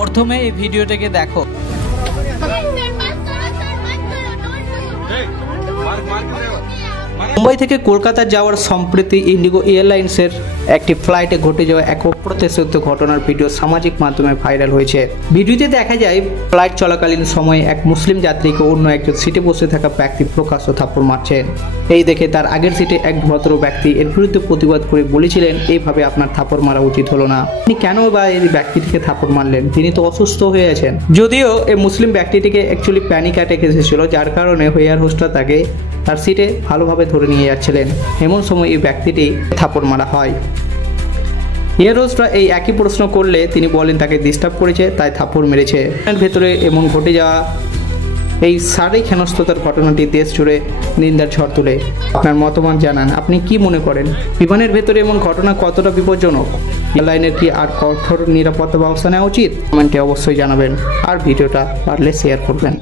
প্রথমে এই ভিডিওটাকে দেখো। মুম্বাই থেকে কলকাতা যাওয়ার সম্প্রতি ইন্ডিগো এয়ারলাইন্সের একটি ফ্লাইটে ঘটে যাওয়া এক অপ্রত্যাশিত ঘটনার ভিডিও সামাজিক মাধ্যমে ভাইরাল হয়েছে। ভিডিওতে দেখা যায় ফ্লাইট চলাকালীন সময়ে এক মুসলিম যাত্রীকে অন্য একজন সিটে বসে থাকা ব্যক্তি প্রকাশ্য থাপ্পড় মারছেন। এই দেখে তার আগের সিটে এক ভদ্র ব্যক্তি এর বিরুদ্ধে প্রতিবাদ করে বলেছিলেন, এইভাবে আপনার থাপ্পড় মারা উচিত হলো না। তিনি কেন বা এই ব্যক্তিটিকে থাপ্পড় মারলেন? তিনি তো অসুস্থ হয়ে আছেন। যদিও এই মুসলিম ব্যক্তিটিকে অ্যাকচুয়ালি প্যানিক অ্যাটাক এসেছিল, যার কারণে এয়ার হোস্টটা তাকে তার সিটে ভালোভাবে ধরে নিয়ে যাচ্ছিলেন। এমন সময় এই ব্যক্তিটি থাপ্পড় মারা হয়। এয়ার হোস্টরা এই একই প্রশ্ন করলে তিনি বলেন তাকে ডিস্টার্ব করেছে, তাই থাপ্পড় মেরেছে। এর ভেতরে এমন ঘটে যাওয়া এই শারীরিক হেনস্থতার ঘটনাটি দেশ জুড়ে নিন্দার ঝড় তুলে। আপনার মতামত জানান, আপনি কি মনে করেন? বিমানের ভেতরে এমন ঘটনা কতটা বিপজ্জনক? এয়ারলাইনের কি আর কঠোর নিরাপত্তা ব্যবস্থা নেওয়া উচিত? কমেন্টে অবশ্যই জানাবেন, আর ভিডিওটা পারলে শেয়ার করবেন।